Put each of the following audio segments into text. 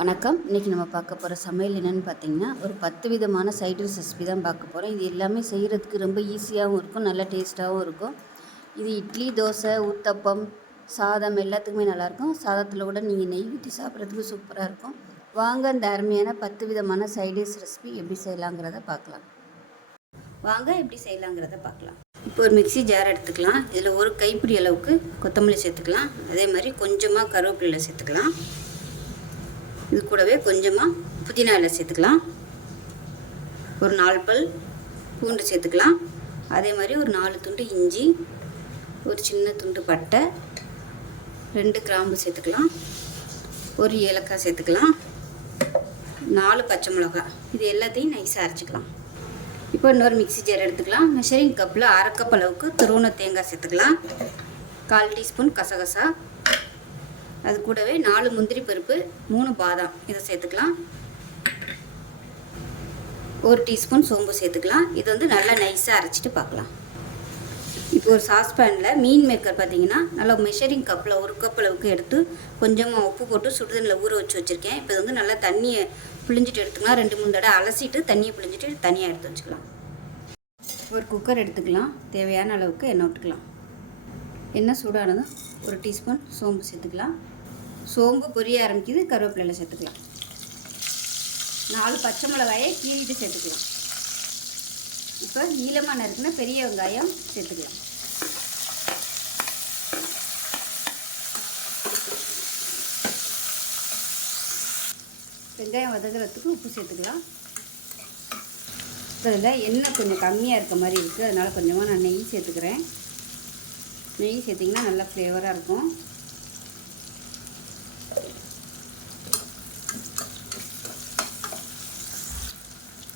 வணக்கம். இன்றைக்கி நம்ம பார்க்க போகிற சமையல் என்னென்னு பார்த்தீங்கன்னா ஒரு பத்து விதமான சைட் டிஷ் ரெசிபி தான் பார்க்க போகிறோம் இது எல்லாமே செய்கிறதுக்கு ரொம்ப ஈஸியாகவும் இருக்கும் நல்ல டேஸ்ட்டாகவும் இருக்கும். இது இட்லி தோசை ஊத்தப்பம் சாதம் எல்லாத்துக்குமே நல்லாயிருக்கும் சாதத்தில் கூட நீங்கள் நெய் ஊற்றி சாப்பிட்றதுக்கு சூப்பராக இருக்கும். வாங்க இந்த அருமையான பத்து விதமான சைட் டிஷ் ரெசிபி எப்படி செய்யலாங்கிறத பார்க்கலாம். வாங்க எப்படி செய்யலாங்கிறத பார்க்கலாம். இப்போ ஒரு மிக்சி ஜார் எடுத்துக்கலாம். இதில் ஒரு கைப்பிடி அளவுக்கு கொத்தமல்லி சேர்த்துக்கலாம். அதே மாதிரி கொஞ்சமாக கருவேப்பிலை சேர்த்துக்கலாம். இது கூடவே கொஞ்சமாக புதினா இலை சேர்த்துக்கலாம். ஒரு நாலு பல் பூண்டு சேர்த்துக்கலாம். அதே மாதிரி ஒரு நாலு துண்டு இஞ்சி ஒரு சின்ன துண்டு பட்டை ரெண்டு கிராம்பு சேர்த்துக்கலாம். ஒரு ஏலக்காய் சேர்த்துக்கலாம். நாலு பச்சை மிளகாய் இது எல்லாத்தையும் நைஸாக அரைச்சிக்கலாம். இப்போ இன்னொரு மிக்ஸி ஜார் எடுத்துக்கலாம். மெஷரிங் கப்பில் அரை கப் அளவுக்கு துருவண தேங்காய் சேர்த்துக்கலாம். கால் டீஸ்பூன் கசகசா அது கூடவே நாலு முந்திரி பருப்பு மூணு பாதாம். இதை சேர்த்துக்கலாம். ஒரு டீஸ்பூன் சோம்பு சேர்த்துக்கலாம். இது வந்து நல்லா நைஸாக அரைச்சிட்டு பார்க்கலாம். இப்போ ஒரு சாஸ்பேனில் மீன் மேக்கர் பார்த்தீங்கன்னா நல்லா மெஷரிங் கப்பில் ஒரு கப் அளவுக்கு எடுத்து கொஞ்சமாக உப்பு போட்டு சுடுதண்ணில் ஊற வச்சு வச்சுருக்கேன். இப்போ வந்து நல்லா தண்ணியை பிழிஞ்சிட்டு எடுத்துக்கலாம். ரெண்டு மூணு தடவை அலசிட்டு தண்ணியை பிழிஞ்சிட்டு தனியாக எடுத்து வச்சுக்கலாம். ஒரு குக்கர் எடுத்துக்கலாம். தேவையான அளவுக்கு எண்ணெய் விட்டுக்கலாம். எண்ணெய் சூடானதும் ஒரு டீஸ்பூன் சோம்பு சேர்த்துக்கலாம். சோம்பு பொரிய ஆரம்பிக்குது கருவேப்பிலையில் சேர்த்துக்கலாம். நாலு பச்சை மிளகாயை கீறிட்டு சேர்த்துக்கலாம். இப்போ நீளமான இருக்குன்னா பெரிய வெங்காயம் சேர்த்துக்கலாம். வெங்காயம் வதங்குறதுக்கு உப்பு சேர்த்துக்கலாம். இதில் எண்ணெய் கொஞ்சம் கம்மியாக இருக்க மாதிரி இருக்குது அதனால் கொஞ்சமாக நான் நெய் சேர்த்துக்கிறேன். நெய் சேர்த்திங்கன்னா நல்லா ஃப்ளேவராக இருக்கும்.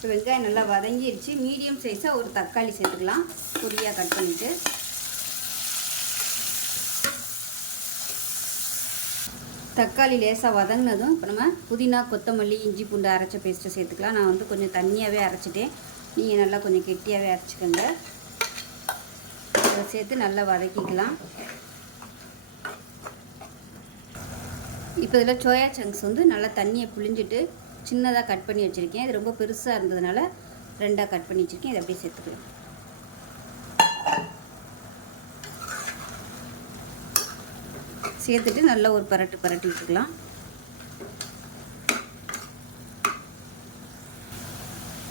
இப்போ வெங்காயம் நல்லா வதங்கிடுச்சு மீடியம் சைஸாக ஒரு தக்காளி சேர்த்துக்கலாம். பொடியாக கட் பண்ணிவிட்டு தக்காளி லேசாக வதங்கினதும் இப்போ நம்ம புதினா கொத்தமல்லி இஞ்சி பூண்டு அரைச்ச பேஸ்ட்டை சேர்த்துக்கலாம். நான் வந்து கொஞ்சம் தண்ணியாகவே அரைச்சிட்டேன். நீங்கள் நல்லா கொஞ்சம் கெட்டியாகவே அரைச்சிக்கோங்க. அதை சேர்த்து நல்லா வதக்கிக்கலாம். இப்போ இதில் சோயா சங்க்ஸ் வந்து நல்லா தண்ணியை புழிஞ்சிட்டு சின்னதாக கட் பண்ணி வச்சுருக்கேன். இது ரொம்ப பெருசாக இருந்ததுனால ரெண்டாக கட் பண்ணி வச்சுருக்கேன். இதை அப்படியே சேர்த்துக்கலாம். சேர்த்துட்டு நல்லா ஒரு பரட்டு பரட்டி விட்டுக்கலாம்.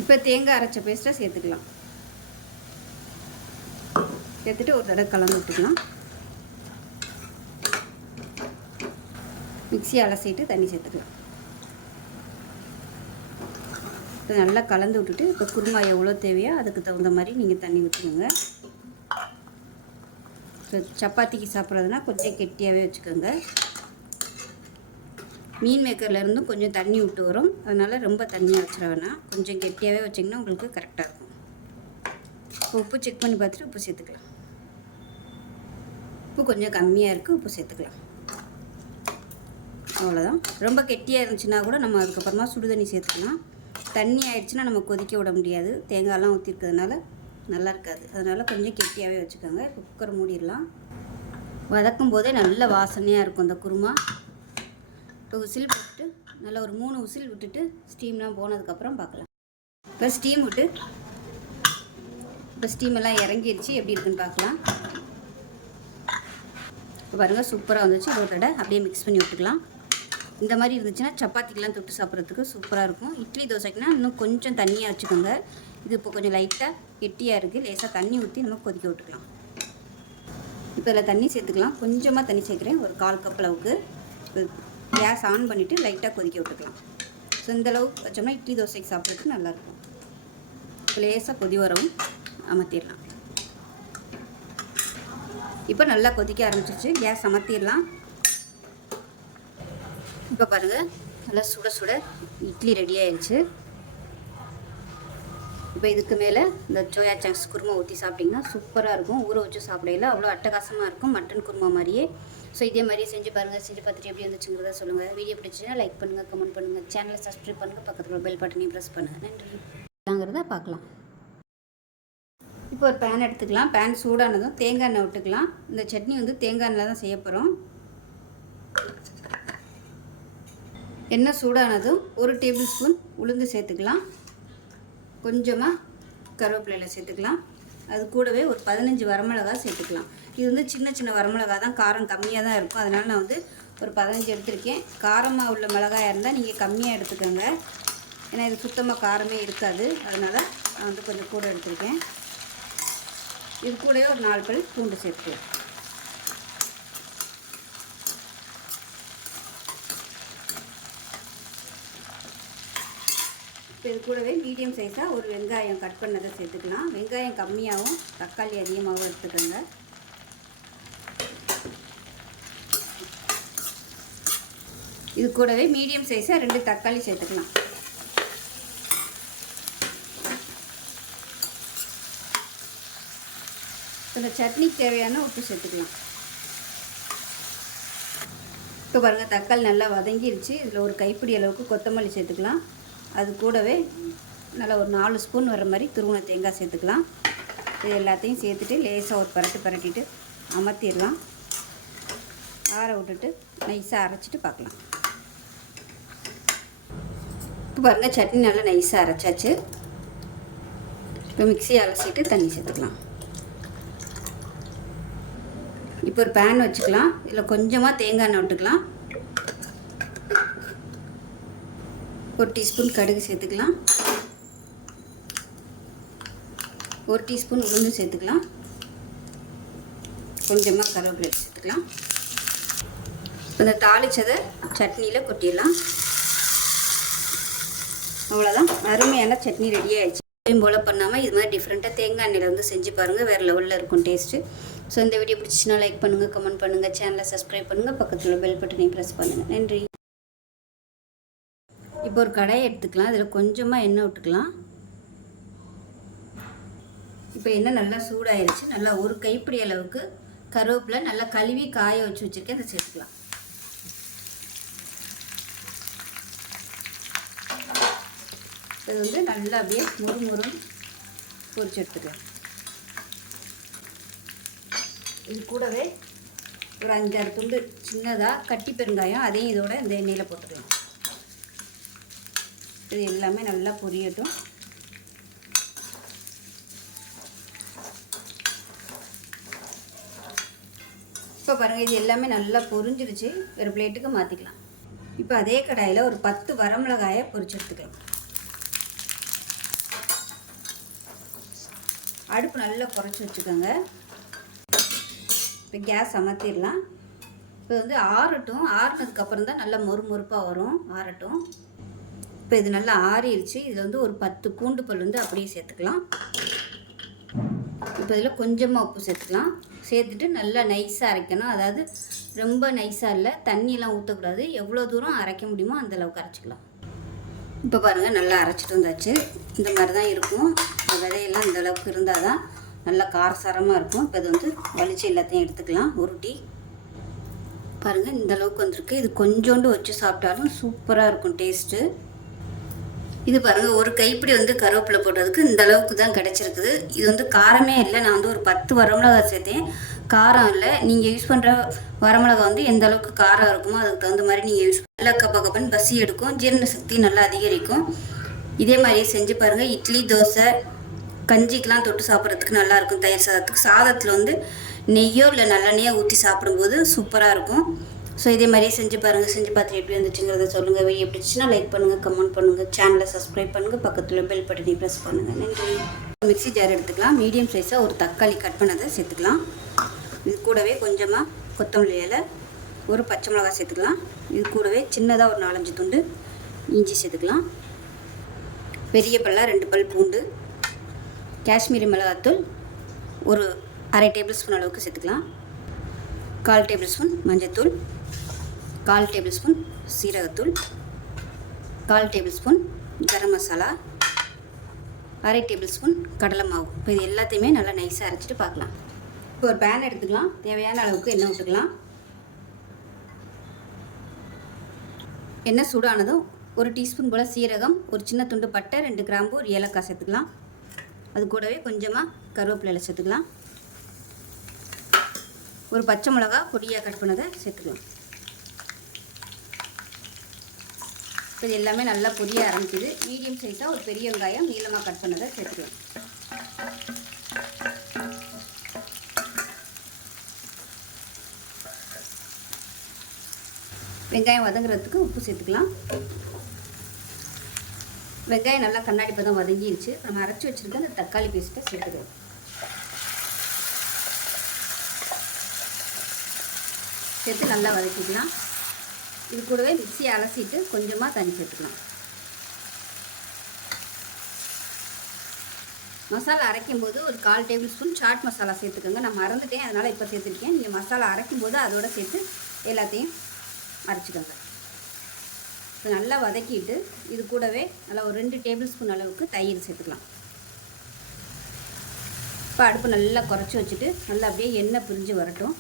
இப்போ தேங்காய் அரைச்ச பேஸ்ட்டை சேர்த்துக்கலாம். சேர்த்துட்டு ஒரு தடவை கலந்து விட்டுக்கலாம். மிக்சி அலசிட்டு தண்ணி சேர்த்துக்கலாம். இப்போ நல்லா கலந்து விட்டுட்டு இப்போ குருமா எவ்வளோ தேவையோ அதுக்கு தகுந்த மாதிரி நீங்கள் தண்ணி ஊற்றிக்கோங்க இப்போ சப்பாத்திக்கு சாப்பிட்றதுனா கொஞ்சம் கெட்டியாகவே வச்சுக்கோங்க. மீன் மேக்கர்லேருந்தும் கொஞ்சம் தண்ணி விட்டு வரும். அதனால் ரொம்ப தண்ணியாக வச்சிட வேணாம். கொஞ்சம் கெட்டியாகவே வச்சிங்கன்னா உங்களுக்கு கரெக்டாக இருக்கும். இப்போ உப்பு செக் பண்ணி பார்த்துட்டு உப்பு சேர்த்துக்கலாம். உப்பு கொஞ்சம் கம்மியாக இருக்குது உப்பு சேர்த்துக்கலாம். அவ்வளோதான் ரொம்ப கெட்டியாக இருந்துச்சுன்னா கூட நம்ம அதுக்கப்புறமா சுடுதண்ணி சேர்த்துக்கலாம். தண்ணி ஆயிடுச்சுன்னா நம்ம கொதிக்க விட முடியாது. தேங்காயெல்லாம் ஊற்றிருக்கிறதுனால நல்லா இருக்காது. அதனால் கொஞ்சம் கெட்டியாகவே வச்சுக்கோங்க. இப்போ மூடிடலாம். வதக்கும் போதே நல்ல வாசனையாக இருக்கும் அந்த குருமா. இப்போ உசில் போட்டு நல்லா ஒரு மூணு உசில் விட்டுட்டு ஸ்டீம்லாம் போனதுக்கப்புறம் பார்க்கலாம். இப்போ ஸ்டீம் விட்டு இப்போ ஸ்டீம் எல்லாம் இறங்கிடுச்சு எப்படி இருக்குன்னு பார்க்கலாம். இப்போ பாருங்கள் சூப்பராக வந்துச்சு. ஒரு தடவை அப்படியே மிக்ஸ் பண்ணி விட்டுக்கலாம். இந்த மாதிரி இருந்துச்சுன்னா சப்பாத்திக்கெலாம் தொட்டு சாப்பிட்றதுக்கு சூப்பராக இருக்கும். இட்லி தோசைக்குனா இன்னும் கொஞ்சம் தண்ணியாக வச்சுக்கோங்க. இது இப்போ கொஞ்சம் லைட்டாக கெட்டியாக இருக்குது லேசாக தண்ணி ஊற்றி நம்ம கொதிக்க விட்டுக்கலாம். இப்போ இதில் தண்ணி சேர்த்துக்கலாம். கொஞ்சமாக தண்ணி சேர்க்குறேன். ஒரு கால் கப் அளவுக்கு. கேஸ் ஆன் பண்ணிவிட்டு லைட்டாக கொதிக்க விட்டுக்கலாம். ஸோ இந்தளவுக்கு வச்சோம்னா இட்லி தோசைக்கு சாப்பிட்றதுக்கு நல்லாயிருக்கும். இப்போ லேசாக கொதி வரவும் அமர்த்திடலாம். இப்போ நல்லா கொதிக்க ஆரம்பிச்சிருச்சு. கேஸ் அமர்த்திடலாம். இருக்க பாருங்கள் நல்லா சுட சுட இட்லி ரெடி ஆயிடுச்சு இப்போ இதுக்கு மேலே இந்த சோயா சங்க்ஸ் குருமா ஊற்றி சாப்பிட்டிங்கன்னா சூப்பராக இருக்கும். ஊற வச்சு சாப்பிடையில அவ்வளோ அட்டகாசமாக இருக்கும். மட்டன் குருமா மாதிரியே. ஸோ இதே மாதிரியே செஞ்சு பாருங்கள் செஞ்சு பார்த்துட்டு எப்படி வந்துச்சுங்கிறத சொல்லுங்கள் வீடியோ பிடிச்சிங்கன்னா லைக் பண்ணுங்கள் கமெண்ட் பண்ணுங்கள் சேனலை சப்ஸ்கிரைப் பண்ணுங்கள் பக்கத்தில் பெல் பட்டனையும் ப்ரெஸ் பண்ணுங்கள் நன்றிங்கிறத பார்க்கலாம். இப்போ ஒரு பேன் எடுத்துக்கலாம். பேன் சூடானதும் தேங்காய் எண்ணெய் விட்டுக்கலாம். இந்த சட்னி வந்து தேங்காய் எண்ணெய் தான் செய்ய போகிறோம் எண்ணெய் சூடானதும் ஒரு டேபிள் ஸ்பூன் உளுந்து சேர்த்துக்கலாம். கொஞ்சமாக கருவேப்பிலையில் சேர்த்துக்கலாம். அது கூடவே ஒரு பதினஞ்சு வரமிளகா சேர்த்துக்கலாம். இது வந்து சின்ன சின்ன வரமிளகா தான் காரம் கம்மியாக தான் இருக்கும். அதனால் நான் வந்து ஒரு பதினஞ்சு எடுத்திருக்கேன். காரமாக உள்ள மிளகாயாக இருந்தால் நீங்கள் கம்மியாக எடுத்துக்கோங்க. ஏன்னா இது சுத்தமாக காரமே இருக்காது. அதனால் நான் வந்து கொஞ்சம் கூட எடுத்திருக்கேன். இது கூடவே ஒரு நாலு பல் பூண்டு சேர்த்துக்கலாம். இப்போ இது கூடவே மீடியம் சைஸாக ஒரு வெங்காயம் கட் பண்ணதை சேர்த்துக்கலாம். வெங்காயம் கம்மியாகவும் தக்காளி அதிகமாகவும் எடுத்துக்கோங்க. இது கூடவே மீடியம் சைஸாக ரெண்டு தக்காளி சேர்த்துக்கலாம். இந்த சட்னிக்கு தேவையான உப்பு சேர்த்துக்கலாம். இப்போ பாருங்கள் தக்காளி நல்லா வதங்கிருச்சு. இதில் ஒரு கைப்பிடி அளவுக்கு கொத்தமல்லி சேர்த்துக்கலாம். அது கூடவே நல்லா ஒரு நாலு ஸ்பூன் வர மாதிரி துருவன தேங்காய் சேர்த்துக்கலாம். இது எல்லாத்தையும் சேர்த்துட்டு லேசாக ஒரு பரட்டு பரட்டிட்டு அமர்த்திடலாம். ஆற விட்டுட்டு நைஸாக அரைச்சிட்டு பார்க்கலாம். இப்போ பாருங்கள் சட்னி நல்லா நைஸாக அரைச்சாச்சு. இப்போ மிக்ஸி அலசிட்டு தண்ணி சேர்த்துக்கலாம். இப்போ ஒரு பேன் வச்சுக்கலாம். இதில் கொஞ்சமாக தேங்காய் எண்ணெய் விட்டுக்கலாம். ஒரு டீஸ்பூன் கடுகு சேர்த்துக்கலாம். ஒரு டீஸ்பூன் உளுந்து சேர்த்துக்கலாம். கொஞ்சமாக கருவேப்பிலை சேர்த்துக்கலாம். இந்த தாளிச்சதை சட்னியில் கொட்டிடலாம். அவ்வளோதான் அருமையான சட்னி ரெடி ஆகிடுச்சு எப்பயும் போல் பண்ணாமல் இது மாதிரி டிஃப்ரெண்ட்டாக தேங்காய் எண்ணெயில் வந்து செஞ்சு பாருங்கள் வேறு லெவலில் இருக்கும் டேஸ்ட்டு ஸோ இந்த வீடியோ பிடிச்சின்னா லைக் பண்ணுங்கள் கமெண்ட் பண்ணுங்கள் சேனலை சப்ஸ்கிரைப் பண்ணுங்கள் பக்கத்தில் பெல் பட்டனையும் ப்ரெஸ் பண்ணுங்கள் நன்றி. இப்போ ஒரு கடாயை எடுத்துக்கலாம். இதில் கொஞ்சமாக எண்ணெய் விட்டுக்கலாம். இப்போ எண்ணெய் நல்லா சூடாயிருச்சு. நல்லா ஒரு கைப்பிடி அளவுக்கு கருவேப்பிலை நல்லா கழுவி காய வச்சு வச்சுருக்கேன். அதை சேர்த்துக்கலாம். இது வந்து நல்லா அப்படியே முறுமுறுன்னு பொரிச்சு எடுத்துக்கலாம். இது கூடவே ஒரு அஞ்சாறு துண்டு சின்னதாக கட்டி பெருங்காயம் அதையும் இதோட இந்த எண்ணெயில் போட்டுக்கலாம். இது எல்லாமே நல்லா பொரியட்டும். இப்போ பாருங்கள் இது எல்லாமே நல்லா பொரிஞ்சிருச்சு. ஒரு பிளேட்டுக்கு மாற்றிக்கலாம் இப்போ அதே கடாயில் ஒரு பத்து வரமிளகாயை பொரிச்சு எடுத்துக்கலாம். அடுப்பு நல்லா குறைச்சி வச்சுக்கோங்க. இப்போ கேஸ் அமர்த்திடலாம் இப்போ வந்து ஆறட்டும். ஆறுனதுக்கப்புறம் தான் நல்லா மொறு மொறுப்பாக வரும். ஆறட்டும். இப்போ இது நல்லா ஆறிடுச்சு இதில் வந்து ஒரு பத்து பூண்டு பல் வந்து அப்படியே சேர்த்துக்கலாம். இப்போ இதில் கொஞ்சமாக உப்பு சேர்த்துக்கலாம். சேர்த்துட்டு நல்லா நைஸாக அரைக்கணும். அதாவது ரொம்ப நைஸாக இல்லை தண்ணியெல்லாம் ஊற்றக்கூடாது எவ்வளோ தூரம் அரைக்க முடியுமோ அந்த அளவுக்கு அரைச்சிக்கலாம். இப்போ பாருங்கள் நல்லா அரைச்சிட்டு வந்தாச்சு. இந்த மாதிரி தான் இருக்கும் விதையெல்லாம் இந்த அளவுக்கு இருந்தால் தான் நல்லா காரசாரமாக இருக்கும். இப்போ இது வந்து வலிச்சு எல்லாத்தையும் எடுத்துக்கலாம். உருட்டி பாருங்கள் இந்த அளவுக்கு வந்திருக்கு. இது கொஞ்சோண்டு வச்சு சாப்பிட்டாலும் சூப்பராக இருக்கும் டேஸ்ட்டு. இது பாருங்கள் ஒரு கைப்பிடி வந்து கருவேப்பிலை போட்டதுக்கு இந்த அளவுக்கு தான் கிடச்சிருக்குது. இது வந்து காரமே இல்லை. நான் வந்து ஒரு பத்து வரமிளகா சேர்த்தேன். காரம் இல்லை. நீங்கள் யூஸ் பண்ணுற வரமிளகா வந்து எந்த அளவுக்கு காரம் இருக்குமோ அதுக்கு தகுந்த மாதிரி நீங்கள் யூஸ் நல்லா கப்ப கப்பன்னு பசி எடுக்கும். ஜீரண சக்தி நல்லா அதிகரிக்கும். இதே மாதிரி செஞ்சு பாருங்கள் இட்லி தோசை கஞ்சிக்கெலாம் தொட்டு சாப்பிட்றதுக்கு நல்லாயிருக்கும் தயிர் சாதத்துக்கு. சாதத்தில் வந்து நெய்யோ இல்லை நல்லெண்ணெயோ ஊற்றி சாப்பிடும்போது சூப்பராக இருக்கும். ஸோ இதே மாதிரியே செஞ்சு பாருங்கள் செஞ்சு பார்த்துட்டு எப்படி வந்துச்சுங்கிறத சொல்லுங்கள் வீடியோ பிடிச்சின்னா லைக் பண்ணுங்கள் கமெண்ட் பண்ணுங்கள் சேனலை சப்ஸ்கிரைப் பண்ணுங்கள் பக்கத்தில் பெல் பட்டனை ப்ரெஸ் பண்ணுங்கள் நன்றி. மிக்ஸி ஜார் எடுத்துக்கலாம். மீடியம் சைஸாக ஒரு தக்காளி கட் பண்ணதை சேர்த்துக்கலாம். இது கூடவே கொஞ்சமாக கொத்தமல்லி இலை ஒரு பச்சை மிளகாய் சேர்த்துக்கலாம். இது கூடவே சின்னதாக ஒரு நாலஞ்சு துண்டு இஞ்சி சேர்த்துக்கலாம். பெரிய பல்லாக ரெண்டு பல் பூண்டு காஷ்மீரி மிளகாத்தூள் ஒரு அரை டேபிள் ஸ்பூன் அளவுக்கு சேர்த்துக்கலாம். கால் டேபிள் ஸ்பூன் மஞ்சத்தூள் கால் டேபிள் ஸ்பூன் சீரகத்தூள் கால் டேபிள் ஸ்பூன் கரம் மசாலா அரை டேபிள் ஸ்பூன் கடலை மாவு. இப்போ இது எல்லாத்தையுமே நல்லா நைஸாக அரைச்சிட்டு பார்க்கலாம். இப்போ ஒரு பேன் எடுத்துக்கலாம். தேவையான அளவுக்கு எண்ணெய் விட்டுக்கலாம் எண்ணெய் சூடானதும் ஒரு டீஸ்பூன் போல் சீரகம் ஒரு சின்ன துண்டு பட்டை ரெண்டு கிராம்பு ஒரு ஏலக்காய் சேர்த்துக்கலாம். அது கூடவே கொஞ்சமாக கருவேப்பிலை சேர்த்துக்கலாம். ஒரு பச்சை மிளகா பொடியாக கட் பண்ணதை சேர்த்துக்கலாம். இப்போ இது எல்லாமே நல்லா பொரிய ஆரம்பிக்குது. மீடியம் சைஸாக ஒரு பெரிய வெங்காயம் நீளமாக கட் பண்ணதை சேர்த்துக்கலாம். வெங்காயம் வதங்குறதுக்கு உப்பு சேர்த்துக்கலாம். வெங்காயம் நல்லா கண்ணாடி பதம் வதங்கிருச்சு. நம்ம அரைச்சி வச்சுருக்க அந்த தக்காளி பேஸ்ட்டை சேர்த்துக்கலாம். சேர்த்து நல்லா வதக்கிக்கலாம். இது கூடவே மிக்சியை அலசிட்டு கொஞ்சமாக தண்ணி சேர்த்துக்கலாம். மசாலா அரைக்கும் போது ஒரு கால் டேபிள் ஸ்பூன் சாட் மசாலா சேர்த்துக்கோங்க. நான் மறந்துட்டேன் அதனால் இப்போ சேர்த்துருக்கேன். நீங்கள் மசாலா அரைக்கும் போது அதோட சேர்த்து எல்லாத்தையும் அரைச்சிக்கோங்க. இப்போ நல்லா வதக்கிட்டு இது கூடவே நல்லா ஒரு ரெண்டு டேபிள் ஸ்பூன் அளவுக்கு தயிர் சேர்த்துக்கலாம். இப்போ அடுப்பு நல்லா குறைச்சி வச்சுட்டு நல்லா அப்படியே எண்ணெய் பிரிஞ்சு வரட்டும்.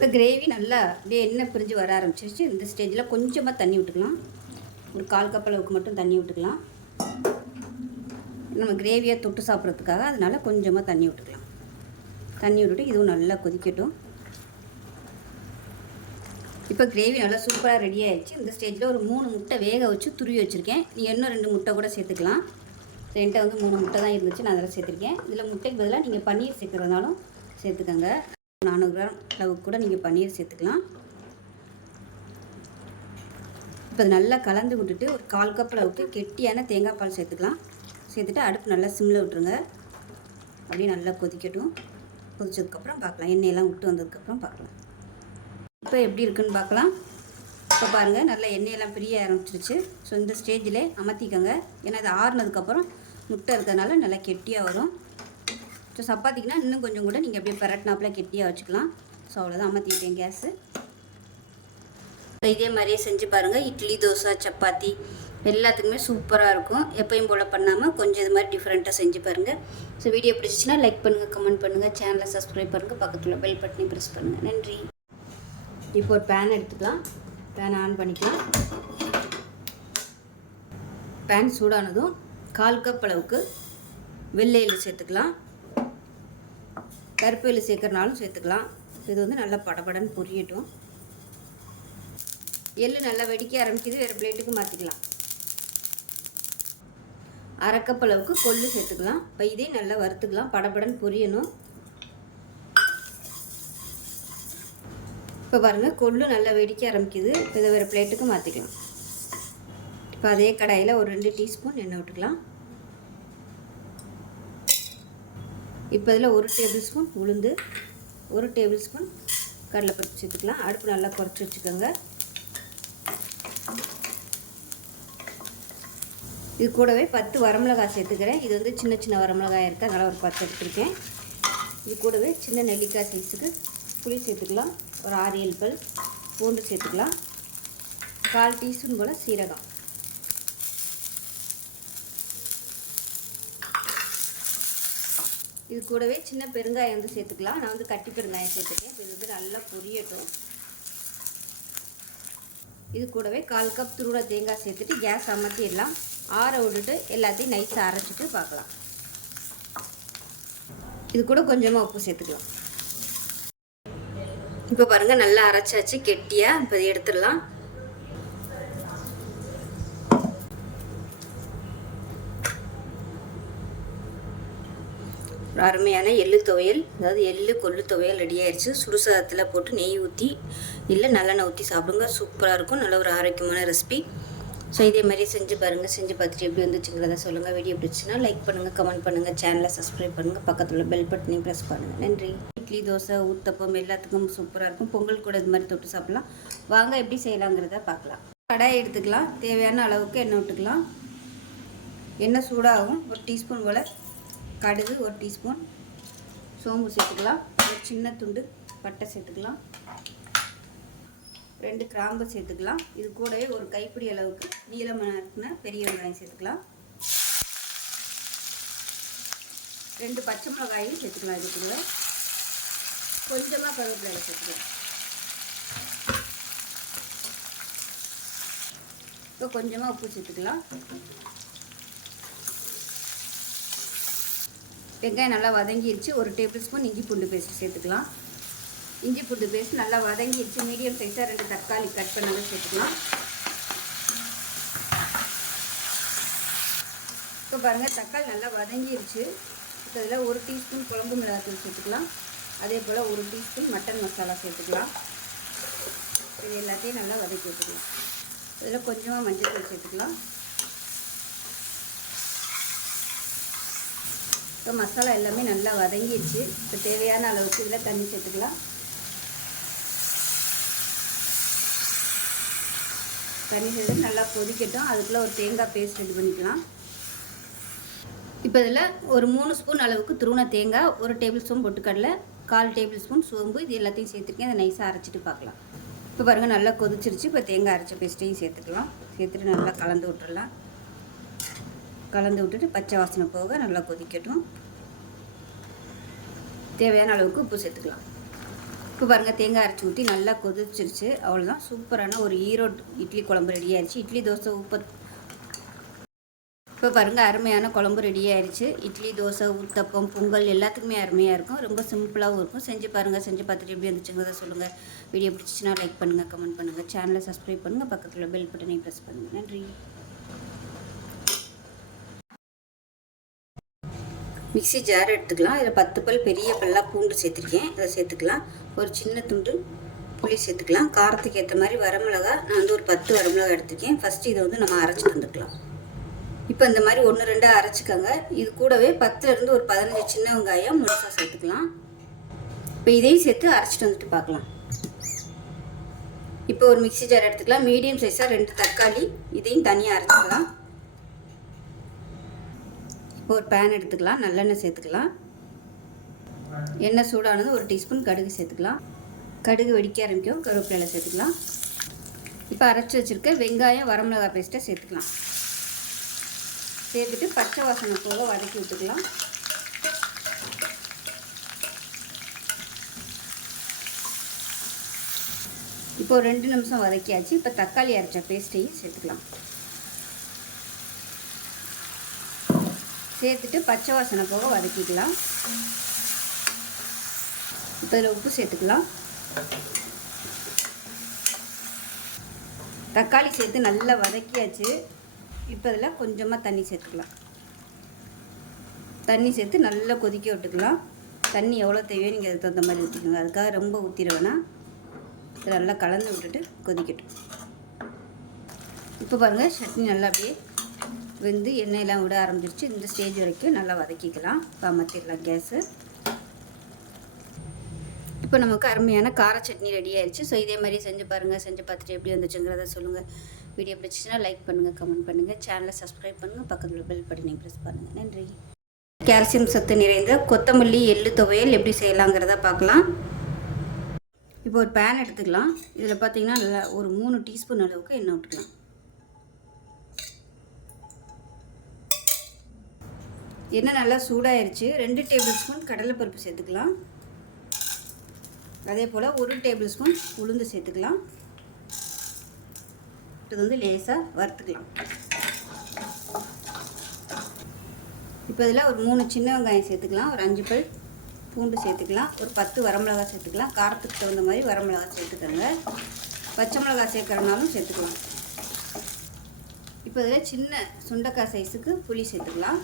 இப்போ கிரேவி நல்லா அப்படியே எண்ணெய் பிரிஞ்சு வர ஆரம்பிச்சிருச்சு. இந்த ஸ்டேஜில் கொஞ்சமாக தண்ணி விட்டுக்கலாம். ஒரு கால் கப் அளவுக்கு மட்டும் தண்ணி விட்டுக்கலாம். நம்ம கிரேவியை தொட்டு சாப்பிட்றதுக்காக அதனால் கொஞ்சமாக தண்ணி விட்டுக்கலாம். தண்ணி விட்டுட்டு இதுவும் நல்லா கொதிக்கட்டும். இப்போ கிரேவி நல்லா சூப்பராக ரெடி ஆகிடுச்சு இந்த ஸ்டேஜில் ஒரு மூணு முட்டை வேக வச்சு துருவி வச்சுருக்கேன். நீங்கள் இன்னும் ரெண்டு முட்டை கூட சேர்த்துக்கலாம். என்கிட்ட வந்து மூணு முட்டை தான் இருந்துச்சு. நான் அதெல்லாம் சேர்த்துருக்கேன். இதில் முட்டைக்கு பதிலாக நீங்கள் பன்னீர் சேர்க்குறதுனாலும் சேர்த்துக்கோங்க. நானூறு கிராம் அளவுக்கு கூட நீங்கள் பன்னீர் சேர்த்துக்கலாம். இப்போ அது நல்லா கலந்து விட்டுட்டு ஒரு கால் கப் அளவுக்கு கெட்டியான தேங்காய் பால் சேர்த்துக்கலாம். சேர்த்துட்டு அடுப்பு நல்லா சிம்மில் விட்டுருங்க. அப்படியே நல்லா கொதிக்கட்டும். கொதிச்சதுக்கப்புறம் பார்க்கலாம். எண்ணெயெல்லாம் விட்டு வந்ததுக்கப்புறம் பார்க்கலாம். இப்போ எப்படி இருக்குன்னு பார்க்கலாம். இப்போ பாருங்கள் நல்லா எண்ணெயெல்லாம் பிரிய ஆரம்பிச்சிருச்சு. ஸோ இந்த ஸ்டேஜில் அமர்த்திக்கோங்க ஏன்னா இது ஆறுனதுக்கப்புறம் முட்டை இருக்கிறதுனால நல்லா கெட்டியாக வரும். ஸோ சப்பாத்திக்குனா இன்னும் கொஞ்சம் கூட நீங்கள் அப்படியே பரட்டினாப்பில் கெட்டியாக வச்சுக்கலாம். ஸோ அவ்வளோதான் அமர்த்திட்டேன் கேஸு. இதே மாதிரியே செஞ்சு பாருங்கள் இட்லி தோசை சப்பாத்தி எல்லாத்துக்குமே சூப்பராக இருக்கும். எப்பயும் போல் பண்ணாமல் கொஞ்சம் இது மாதிரி டிஃப்ரெண்ட்டாக செஞ்சு பாருங்கள் ஸோ வீடியோ பிடிச்சிச்சின்னா லைக் பண்ணுங்கள் கமெண்ட் பண்ணுங்கள் சேனலை சப்ஸ்கிரைப் பண்ணுங்கள் பக்கத்தில் பெல் பட்டனை ப்ரெஸ் பண்ணுங்கள் நன்றி. இப்போ ஒரு பேன் எடுத்துக்கலாம். பேன் ஆன் பண்ணிக்கலாம். பேன் சூடானதும் கால் கப் அளவுக்கு வெள்ளை சேர்த்துக்கலாம். கருப்பு சேர்க்குறனாலும் சேர்த்துக்கலாம். இது வந்து நல்லா படபடன்னு பொரியட்டும். எள்ளு நல்லா வெடிக்க ஆரம்பிக்குது. வேறு பிளேட்டுக்கு மாற்றிக்கலாம் அரை அளவுக்கு கொள்ளு சேர்த்துக்கலாம். இப்போ இதே நல்லா வறுத்துக்கலாம். படபடன்னு பொரியணும். இப்போ பாருங்கள் கொள்ளு நல்லா வெடிக்க ஆரம்பிக்குது. இப்போ இதை வேறு பிளேட்டுக்கு மாற்றிக்கலாம் இப்போ அதே கடாயில் ஒரு ரெண்டு டீஸ்பூன் எண்ணெய் விட்டுக்கலாம். இப்போ இதில் ஒரு டேபிள் ஸ்பூன் உளுந்து ஒரு டேபிள் ஸ்பூன் கடலைப்பருப்பு சேர்த்துக்கலாம். அடுப்பு நல்லா குறைச்சி வச்சுக்கோங்க. இது கூடவே பத்து வரமிளகாய் சேர்த்துக்கிறேன். இது வந்து சின்ன சின்ன வரமிளகாய் இருக்குது அதனால் ஒரு பத்து எடுத்துருக்கேன். இது கூடவே சின்ன நெல்லிக்காய் சைஸுக்கு புளி சேர்த்துக்கலாம். ஒரு ஆறு ஏழு பல் பூண்டு சேர்த்துக்கலாம். கால் டீஸ்பூன் போல் சீரகம். இது கூடவே சின்ன பெருங்காயம் வந்து சேர்த்துக்கலாம். நான் வந்து கட்டி பெருங்காயம் சேர்த்துக்கேன். இது வந்து நல்லா பொரியட்டும். இது கூடவே கால் கப் துருவ தேங்காய் சேர்த்துட்டு கேஸ் அமர்த்திடலாம் ஆற விட்டுட்டு எல்லாத்தையும் நைஸாக அரைச்சிட்டு பார்க்கலாம். இது கூட கொஞ்சமாக உப்பு சேர்த்துக்கலாம். இப்போ பாருங்கள் நல்லா அரைச்சாச்சு. கெட்டியாக இப்போ எடுத்துடலாம். அருமையான எள்ளு துவையல் அதாவது எள்ளு கொள்ளு துவையல் ரெடி ஆயிடுச்சு சுடுசாதத்தில் போட்டு நெய் ஊற்றி இல்லை நல்லெண்ணெய் ஊற்றி சாப்பிடுங்க. சூப்பராக இருக்கும். நல்ல ஒரு ஆரோக்கியமான ரெசிபி ஸோ இதே மாதிரி செஞ்சு பாருங்கள் செஞ்சு பார்த்துட்டு எப்படி வந்துச்சுங்கிறத சொல்லுங்கள் வீடியோ பிடிச்சுன்னா லைக் பண்ணுங்கள் கமெண்ட் பண்ணுங்கள் சேனலை சப்ஸ்கிரைப் பண்ணுங்கள் பக்கத்தில் பெல் பட்டனையும் ப்ரெஸ் பண்ணுங்கள் நன்றி. இட்லி தோசை ஊத்தப்பம் எல்லாத்துக்கும் சூப்பராக இருக்கும். பொங்கல் கூட இது மாதிரி தொட்டு சாப்பிட்லாம். வாங்க எப்படி செய்யலாங்கிறத பார்க்கலாம். கடாய் எடுத்துக்கலாம். தேவையான அளவுக்கு எண்ணெய் விட்டுக்கலாம். எண்ணெய் சூடாகும். ஒரு டீஸ்பூன் போல் கடுகு ஒரு டீஸ்பூன் சோம்பு சேர்த்துக்கலாம். ஒரு சின்ன துண்டு பட்டை சேர்த்துக்கலாம். ரெண்டு கிராம்பு சேர்த்துக்கலாம். இது கூடவே ஒரு கைப்பிடி அளவுக்கு நீளமான பெரிய வெங்காயம் சேர்த்துக்கலாம். ரெண்டு பச்சை மிளகாயும் சேர்த்துக்கலாம் இது கூட. கொஞ்சமாக கருவேப்பிலை சேர்த்துக்கலாம். இப்போ கொஞ்சமாக உப்பு சேர்த்துக்கலாம். வெங்காயம் நல்லா வதங்கிடுச்சு ஒரு டேபிள் ஸ்பூன் இஞ்சி பூண்டு பேஸ்ட் சேர்த்துக்கலாம். இஞ்சி பூண்டு பேஸ்ட் நல்லா வதங்கிடுச்சு மீடியம் சைஸாக ரெண்டு தக்காளி கட் பண்ணதை சேர்த்துக்கலாம். இப்போ பாருங்கள் தக்காளி நல்லா வதங்கிடுச்சு இப்போ இதில் ஒரு டீஸ்பூன் குழம்பு மிளகாத்தூள் சேர்த்துக்கலாம். அதே போல் ஒரு டீஸ்பூன் மட்டன் மசாலா சேர்த்துக்கலாம். இது எல்லாத்தையும் நல்லா வதக்கி வச்சுக்கலாம் இதில் கொஞ்சமாக மஞ்சள் தூள் சேர்த்துக்கலாம். இப்போ மசாலா எல்லாமே நல்லா வதங்கிடுச்சு. இப்போ தேவையான அளவுக்கு இதில் தண்ணி சேர்த்துக்கலாம். தண்ணி சேர்த்து நல்லா கொதிக்கட்டும். அதுக்குள்ளே ஒரு தேங்காய் பேஸ்ட் ரெடி பண்ணிக்கலாம். இப்போ இதில் ஒரு மூணு ஸ்பூன் அளவுக்கு துருவன தேங்காய் ஒரு டேபிள் ஸ்பூன் பொட்டுக்கடலை கால் டேபிள் ஸ்பூன் சோம்பு இது எல்லாத்தையும் சேர்த்துருக்கேன் அதை நைஸாக அரைச்சிட்டு பார்க்கலாம். இப்போ பாருங்கள் நல்லா கொதிச்சிருச்சு. இப்போ தேங்காய் அரைச்ச பேஸ்ட்டையும் சேர்த்துக்கலாம். சேர்த்துட்டு நல்லா கலந்து விட்டுறலாம். கலந்து விட்டுட்டு பச்சை வாசனை போக நல்லா கொதிக்கட்டும். தேவையான அளவுக்கு உப்பு சேர்த்துக்கலாம். இப்போ பாருங்கள் தேங்காய் அரைச்சி ஊற்றி நல்லா கொதிச்சிருச்சு. அவ்வளோதான் சூப்பரான ஒரு ஈரோடு இட்லி குழம்பு ரெடி ஆயிடுச்சு இட்லி தோசை உப்பு. இப்போ பாருங்கள் அருமையான குழம்பு ரெடி ஆயிடுச்சு இட்லி தோசை ஊத்தப்பம் பொங்கல் எல்லாத்துக்குமே அருமையாக இருக்கும். ரொம்ப சிம்பிளாகவும் இருக்கும். செஞ்சு பாருங்கள் செஞ்சு பார்த்துட்டு எப்படி இருந்துச்சுங்கிறத சொல்லுங்கள் வீடியோ பிடிச்சிச்சின்னா லைக் பண்ணுங்கள் கமெண்ட் பண்ணுங்கள் சேனலை சப்ஸ்கிரைப் பண்ணுங்கள் பக்கத்தில் பெல் பட்டனை ப்ரெஸ் பண்ணுங்கள் நன்றி. மிக்ஸி ஜார் எடுத்துக்கலாம். இதில் பத்து பல் பெரிய பல்லாக பூண்டு சேர்த்துருக்கேன். அதை சேர்த்துக்கலாம். ஒரு சின்ன துண்டு புளி சேர்த்துக்கலாம். காரத்துக்கு ஏற்ற மாதிரி வரமிளகா நான் வந்து ஒரு பத்து வரமிளகா எடுத்துருக்கேன். ஃபஸ்ட்டு இதை வந்து நம்ம அரைச்சிட்டு வந்துக்கலாம். இப்போ இந்த மாதிரி ஒன்று ரெண்டாக அரைச்சிக்கோங்க. இது கூடவே பத்துலேருந்து ஒரு பதினஞ்சு சின்ன வெங்காயம் முழுசாக சேர்த்துக்கலாம். இப்போ இதையும் சேர்த்து அரைச்சிட்டு வந்துட்டு பார்க்கலாம். இப்போ ஒரு மிக்சி ஜார் எடுத்துக்கலாம். மீடியம் சைஸாக ரெண்டு தக்காளி இதையும் தனியாக அரைச்சிக்கலாம். இப்போ ஒரு பேன் எடுத்துக்கலாம் நல்லெண்ணெய் சேர்த்துக்கலாம். எண்ணெய் சூடானது ஒரு டீஸ்பூன் கடுகு சேர்த்துக்கலாம். கடுகு வெடிக்க ஆரம்பிக்கும் கருவேப்பிலை சேர்த்துக்கலாம். இப்போ அரைச்சி வச்சுருக்க வெங்காயம் வரமிளகாய் பேஸ்ட்டை சேர்த்துக்கலாம். சேர்த்துட்டு பச்சை வாசனை போக வதக்கி விட்டுக்கலாம். இப்போ ரெண்டு நிமிஷம் வதக்கியாச்சு. இப்போ தக்காளி அரைச்ச பேஸ்ட்டையும் சேர்த்துக்கலாம். சேர்த்துட்டு பச்சை வாசனை போக வதக்கிக்கலாம். இப்போ இதில் உப்பு சேர்த்துக்கலாம். தக்காளி சேர்த்து நல்லா வதக்கியாச்சு. இப்போ இதில் கொஞ்சமாக தண்ணி சேர்த்துக்கலாம். தண்ணி சேர்த்து நல்லா கொதிக்க விட்டுக்கலாம். தண்ணி எவ்வளோ தேவையோ நீங்கள் அதுக்கு தகுந்த மாதிரி ஊற்றிக்கோங்க அதுக்காக ரொம்ப ஊற்றிட நல்லா கலந்து விட்டுட்டு கொதிக்கட்டும். இப்போ பாருங்கள் சட்னி நல்லா அப்படியே வெந்து எண்ணெயெல்லாம் விட ஆரம்பிச்சிருச்சு. இந்த ஸ்டேஜ் வரைக்கும் நல்லா வதக்கிக்கலாம். இப்போ அமர்த்திடலாம் கேஸு இப்போ நமக்கு அருமையான கார சட்னி ரெடி ஆயிடுச்சு ஸோ இதே மாதிரி செஞ்சு பாருங்கள் செஞ்சு பார்த்துட்டு எப்படி வந்துச்சுங்கிறத சொல்லுங்கள் வீடியோ பிடிச்சிச்சின்னா லைக் பண்ணுங்கள் கமெண்ட் பண்ணுங்கள் சேனலை சப்ஸ்கிரைப் பண்ணுங்கள் பக்கத்தில் பெல் பட்டனை ப்ரெஸ் பண்ணுங்கள் நன்றி. கால்சியம் சத்து நிறைந்த கொத்தமல்லி எள்ளு துவையல் எப்படி செய்யலாங்கிறத பார்க்கலாம். இப்போ ஒரு பேன் எடுத்துக்கலாம். இதில் பார்த்தீங்கன்னா நல்லா ஒரு மூணு டீஸ்பூன் அளவுக்கு எண்ணெய் விட்டுக்கலாம். எண்ணெய் நல்லா சூடாயிருச்சு. ரெண்டு டேபிள் ஸ்பூன் கடலைப்பருப்பு சேர்த்துக்கலாம். அதே போல் ஒரு டேபிள் ஸ்பூன் உளுந்து சேர்த்துக்கலாம். இது வந்து லேசாக வறுத்துக்கலாம். இப்போ இதில் ஒரு மூணு சின்ன வெங்காயம் சேர்த்துக்கலாம். ஒரு அஞ்சு பல் பூண்டு சேர்த்துக்கலாம். ஒரு பத்து வரமிளகா சேர்த்துக்கலாம். காரத்துக்கு தகுந்த மாதிரி வரமிளகா சேர்த்துக்கோங்க. பச்சை மிளகா சேர்க்குறனாலும் சேர்த்துக்கலாம். இப்போ இதில் சின்ன சுண்டக்காய் சைஸுக்கு புளி சேர்த்துக்கலாம்.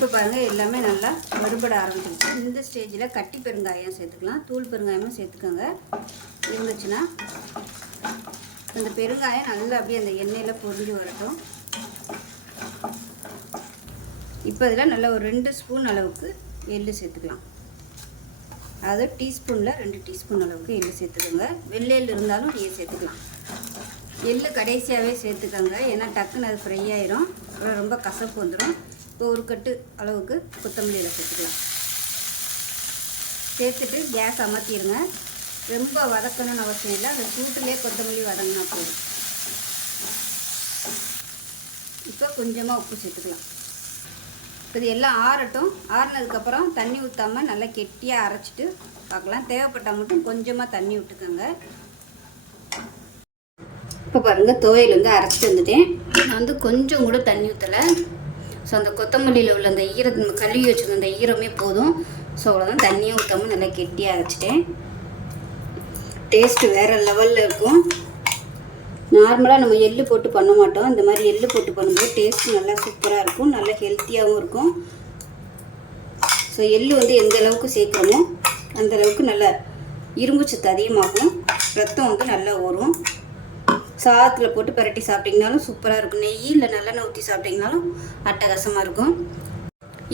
இப்போ பாருங்கள் எல்லாமே நல்லா வறுபட ஆரம்பிச்சிருச்சு. இந்த ஸ்டேஜில் கட்டி பெருங்காயம் சேர்த்துக்கலாம். தூள் பெருங்காயமும் சேர்த்துக்கோங்க. இருந்துச்சுன்னா அந்த பெருங்காயம் நல்லா அப்படியே அந்த எண்ணெயில் பொறிஞ்சு வரட்டும். இப்போ இதில் நல்லா ஒரு ரெண்டு ஸ்பூன் அளவுக்கு எள்ளு சேர்த்துக்கலாம். அதாவது டீஸ்பூனில் ரெண்டு டீஸ்பூன் அளவுக்கு எள்ளு சேர்த்துக்கோங்க. வெள்ளை இருந்தாலும் நீங்கள் சேர்த்துக்கலாம். எள்ளு கடைசியாகவே சேர்த்துக்கோங்க. ஏன்னா டக்குன்னு அது ஃப்ரை ஆயிரும். அப்புறம் ரொம்ப கசப்பு வந்துடும் ஒரு கட்டு அளவுக்கு கொத்தமல்லியில் சேர்த்துக்கலாம். சேர்த்துட்டு கேஸ் அமர்த்திடுங்க. ரொம்ப வதக்கணும்னு அவசியம் இல்லை. அந்த சூட்டுலேயே கொத்தமல்லி வதங்கினா போதும். இப்போ கொஞ்சமாக உப்பு சேர்த்துக்கலாம். இது எல்லாம் ஆறட்டும். ஆறினதுக்கப்புறம் தண்ணி ஊற்றாமல் நல்லா கெட்டியாக அரைச்சிட்டு பார்க்கலாம். தேவைப்பட்டால் மட்டும் கொஞ்சமாக தண்ணி விட்டுக்கோங்க. இப்போ பாருங்கள் துவையல் வந்து அரைச்சிட்டு வந்துட்டேன். நான் வந்து கொஞ்சம் கூட தண்ணி ஊற்றலை ஸோ அந்த கொத்தமல்லியில் உள்ள அந்த ஈர கழுவி வச்சுருந்த அந்த ஈரமே போதும். ஸோ அவ்வளோதான் தண்ணியும் ஊற்றாமல் நல்லா கெட்டியாக அரைச்சிட்டேன். டேஸ்ட்டு வேறு லெவலில் இருக்கும். நார்மலாக நம்ம எள்ளு போட்டு பண்ண மாட்டோம். இந்த மாதிரி எள்ளு போட்டு பண்ணும்போது டேஸ்ட் நல்லா சூப்பராக இருக்கும். நல்லா ஹெல்த்தியாகவும் இருக்கும். ஸோ எள்ளு வந்து எந்த அளவுக்கு சேர்க்குறோமோ அந்த அளவுக்கு இரும்பு சத்து அதிகமாகும். ரத்தம் வந்து நல்லா வரும் சாதத்தில் போட்டு பரட்டி சாப்பிட்டிங்கனாலும் சூப்பராக இருக்கும். நெய் இல்லை நல்லெண்ணெய் ஊற்றி சாப்பிட்டிங்கனாலும் அட்டகாசமாக இருக்கும்.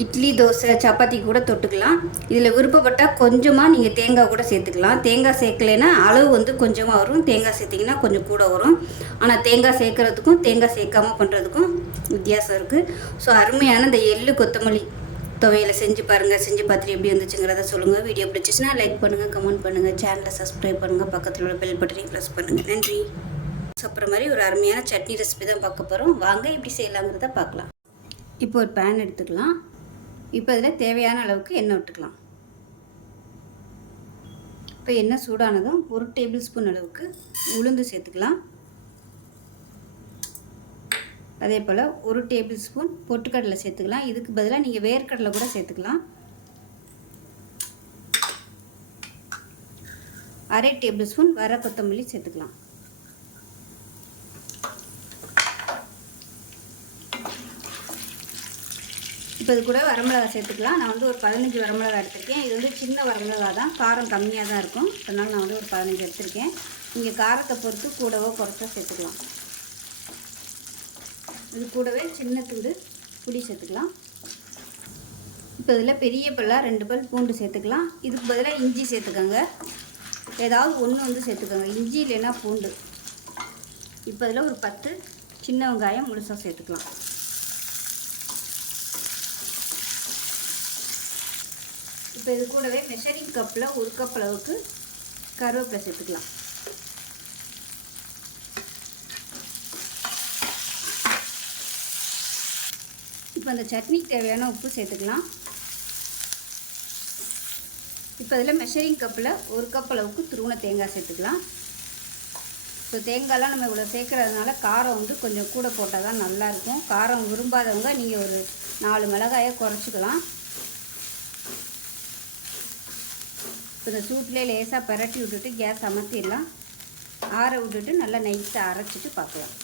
இட்லி தோசை சப்பாத்தி கூட தொட்டுக்கலாம். இதில் விருப்பப்பட்டால் கொஞ்சமாக நீங்கள் தேங்காய் கூட சேர்த்துக்கலாம். தேங்காய் சேர்க்கலைன்னா அளவு வந்து கொஞ்சமாக வரும். தேங்காய் சேர்த்திங்கன்னா கொஞ்சம் கூட வரும். ஆனால் தேங்காய் சேர்க்குறதுக்கும் தேங்காய் சேர்க்காம பண்ணுறதுக்கும் வித்தியாசம் இருக்குது ஸோ அருமையான இந்த எள்ளு கொத்தமல்லி துவையில் செஞ்சு பாருங்கள் செஞ்சு பார்த்துட்டு எப்படி வந்துச்சுங்கிறத சொல்லுங்கள் வீடியோ பிடிச்சிச்சுன்னா லைக் பண்ணுங்கள் கமெண்ட் பண்ணுங்கள் சேனலை சப்ஸ்கிரைப் பண்ணுங்கள் பக்கத்தில் உள்ள பெல் பட்டனையும் ப்ரெஸ் பண்ணுங்கள் நன்றி. சாப்பிட்ற மாதிரி ஒரு அருமையான சட்னி ரெசிபி தான் பார்க்க போகிறோம் வாங்க எப்படி செய்யலாங்கிறத பார்க்கலாம். இப்போ ஒரு பேன் எடுத்துக்கலாம். இப்போ இதில் தேவையான அளவுக்கு எண்ணெய் விட்டுக்கலாம். இப்போ எண்ணெய் சூடானதும் ஒரு டேபிள் ஸ்பூன் அளவுக்கு உளுந்து சேர்த்துக்கலாம். அதே போல் ஒரு டேபிள் ஸ்பூன் பொட்டுக்கடலை சேர்த்துக்கலாம். இதுக்கு பதிலாக நீங்கள் வேர்க்கடலை கூட சேர்த்துக்கலாம். அரை டேபிள் ஸ்பூன் வர கொத்தமல்லி சேர்த்துக்கலாம். இப்போ இது கூட வரமிளகா சேர்த்துக்கலாம். நான் வந்து ஒரு பதினஞ்சு வரமிளகா எடுத்திருக்கேன். இது வந்து சின்ன வரமிளகா தான். காரம் கம்மியாக தான் இருக்கும். அதனால் நான் வந்து ஒரு பதினஞ்சு எடுத்திருக்கேன். நீங்கள் காரத்தை பொறுத்து கூடவோ குறைச்சோ சேர்த்துக்கலாம். இது கூடவே சின்ன துண்டு புளி சேர்த்துக்கலாம். இப்போ இதில் பெரிய பல்லாக ரெண்டு பல் பூண்டு சேர்த்துக்கலாம். இதுக்கு பதிலாக இஞ்சி சேர்த்துக்கோங்க. ஏதாவது ஒன்று வந்து சேர்த்துக்கோங்க. இஞ்சி இல்லைன்னா பூண்டு. இப்போ இதில் ஒரு பத்து சின்ன வெங்காயம் முழுசாக சேர்த்துக்கலாம். இப்போ இது கூடவே மெஷரிங் கப்பில் ஒரு கப் அளவுக்கு கருவேப்பிலை சேர்த்துக்கலாம். இப்போ அந்த சட்னிக்கு தேவையான உப்பு சேர்த்துக்கலாம். இப்போ இதில் மெஷரிங் கப்பில் ஒரு கப் அளவுக்கு துருவன தேங்காய் சேர்த்துக்கலாம். இப்போ தேங்காய்லாம் நம்ம இவ்வளோ சேர்க்குறதுனால காரம் வந்து கொஞ்சம் கூட போட்டால் தான் நல்லாயிருக்கும் காரம் விரும்பாதவங்க நீங்கள் ஒரு நாலு மிளகாயை குறைச்சிக்கலாம். இந்த சூட்லேயே லேசாக பரட்டி விட்டுட்டு கேஸ் அமர்த்திடலாம். ஆற விட்டுட்டு நல்லா நைஸாக அரைச்சிட்டு பார்க்கலாம்.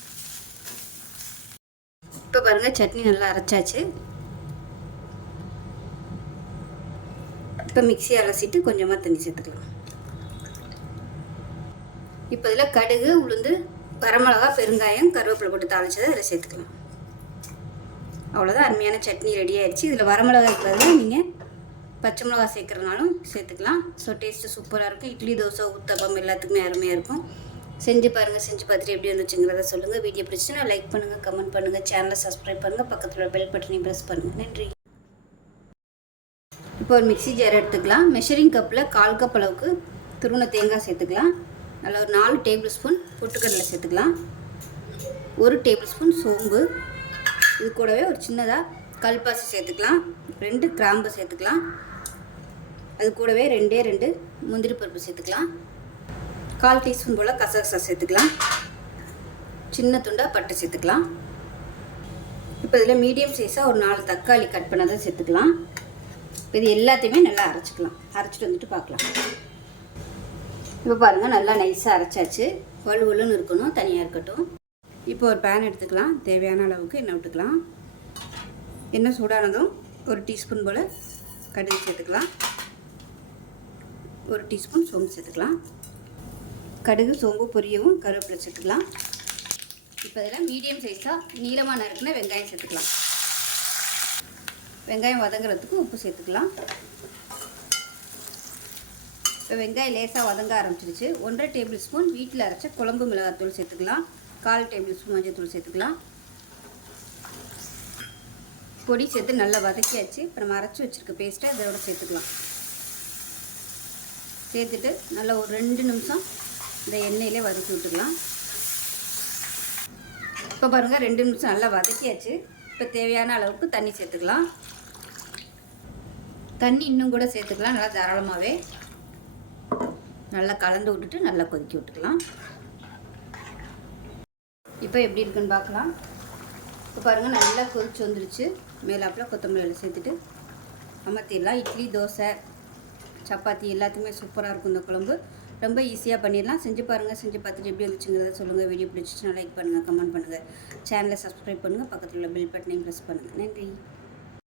இப்போ பாருங்கள் சட்னி நல்லா அரைச்சாச்சு. இப்போ மிக்சி அலசிட்டு கொஞ்சமாக தண்ணி சேர்த்துக்கலாம். இப்போ இதில் கடுகு உளுந்து வரமிளகா பெருங்காயம் கருவேப்பிலை போட்டு தாளிச்சதை அதில் சேர்த்துக்கலாம். அவ்வளோதான் அருமையான சட்னி ரெடி ஆயிடுச்சு. இதில் வரமிளகாய்க்கு பதிலாக நீங்கள் பச்சை மிளகா சேர்க்குறனாலும் சேர்த்துக்கலாம். ஸோ டேஸ்ட்டு சூப்பராக இருக்கும். இட்லி தோசை ஊத்தப்பம் எல்லாத்துக்குமே அருமையாக இருக்கும். செஞ்சு பாருங்கள் செஞ்சு பார்த்துட்டு எப்படி வந்துச்சுங்கிறத சொல்லுங்கள் வீடியோ பிடிச்சுன்னா லைக் பண்ணுங்கள் கமெண்ட் பண்ணுங்கள் சேனலை சப்ஸ்கிரைப் பண்ணுங்கள் பக்கத்தில் பெல் பட்டனையும் ப்ரெஸ் பண்ணுங்கள் நன்றி. இப்போ ஒரு மிக்ஸி ஜார் எடுத்துக்கலாம். மெஷரிங் கப்பில் கால் கப் அளவுக்கு துருவன தேங்காய் சேர்த்துக்கலாம். அதில் ஒரு நாலு டேபிள் ஸ்பூன் பொட்டுக்கடலை சேர்த்துக்கலாம். ஒரு டேபிள் ஸ்பூன் சோம்பு. இது கூடவே ஒரு சின்னதாக கல்பாசி சேர்த்துக்கலாம். ரெண்டு கிராம்பு சேர்த்துக்கலாம். அது கூடவே ரெண்டே ரெண்டு முந்திரி பருப்பு சேர்த்துக்கலாம். கால் டீஸ்பூன் போல் கசகசா சேர்த்துக்கலாம். சின்ன துண்டாக பட்டை சேர்த்துக்கலாம். இப்போ இதில் மீடியம் சைஸாக ஒரு நாலு தக்காளி கட் பண்ணதை சேர்த்துக்கலாம். இப்போ இது எல்லாத்தையுமே நல்லா அரைச்சிக்கலாம். அரைச்சிட்டு வந்துட்டு பார்க்கலாம். இப்போ பாருங்கள் நல்லா நைஸாக அரைச்சாச்சு. வலுவலுன்னு இருக்கணும் தனியாக இருக்கட்டும். இப்போ ஒரு பேன் எடுத்துக்கலாம். தேவையான அளவுக்கு எண்ணெய் விட்டுக்கலாம். எண்ணெய் சூடானதும் ஒரு டீஸ்பூன் போல் கடுகு சேர்த்துக்கலாம். ஒரு டீஸ்பூன் சோம்பு சேர்த்துக்கலாம். கடுகு சோம்பு பொரியவும் கருவேப்பிலை சேர்த்துக்கலாம். இப்போ இதில் மீடியம் சைஸாக நீளமாக நறுக்குனா வெங்காயம் சேர்த்துக்கலாம். வெங்காயம் வதங்குறதுக்கு உப்பு சேர்த்துக்கலாம். இப்போ வெங்காயம் லேசாக வதங்க ஆரம்பிச்சிருச்சு. ஒன்றரை டேபிள் ஸ்பூன் வீட்டில் அரைச்ச குழம்பு மிளகாத்தூள் சேர்த்துக்கலாம். கால் டேபிள் ஸ்பூன் மஞ்சள் சேர்த்துக்கலாம். பொடி சேர்த்து நல்லா வதக்கியாச்சு. இப்போ நம்ம அரைச்சி வச்சுருக்க பேஸ்ட்டை இதோட சேர்த்துக்கலாம். சேர்த்துட்டு நல்லா ஒரு ரெண்டு நிமிஷம் இந்த எண்ணெயிலே வதக்கி விட்டுக்கலாம். இப்போ பாருங்கள் ரெண்டு நிமிஷம் நல்லா வதக்கியாச்சு. இப்போ தேவையான அளவுக்கு தண்ணி சேர்த்துக்கலாம். தண்ணி இன்னும் கூட சேர்த்துக்கலாம் நல்லா தாராளமாகவே நல்லா கலந்து விட்டுட்டு நல்லா கொதிக்க விட்டுக்கலாம். இப்போ எப்படி இருக்குன்னு பார்க்கலாம். இப்போ பாருங்கள் நல்லா கொதிச்சு வந்துருச்சு. மேலாப்பில் கொத்தமல்லி இலை சேர்த்துட்டு அமர்த்திடலாம் இட்லி தோசை சப்பாத்தி எல்லாத்துக்குமே சூப்பராக இருக்கும் இந்த குழம்பு. ரொம்ப ஈஸியாக பண்ணிடலாம். செஞ்சு பாருங்கள் செஞ்சு பார்த்துட்டு எப்படி இருந்துச்சுங்கிறத சொல்லுங்கள் வீடியோ பிடிச்சிச்சுன்னா லைக் பண்ணுங்கள் கமெண்ட் பண்ணுங்கள் சேனலை சப்ஸ்கிரைப் பண்ணுங்கள் பக்கத்தில் உள்ள பெல் பட்டனையும் ப்ரெஸ் பண்ணுங்கள் நன்றி.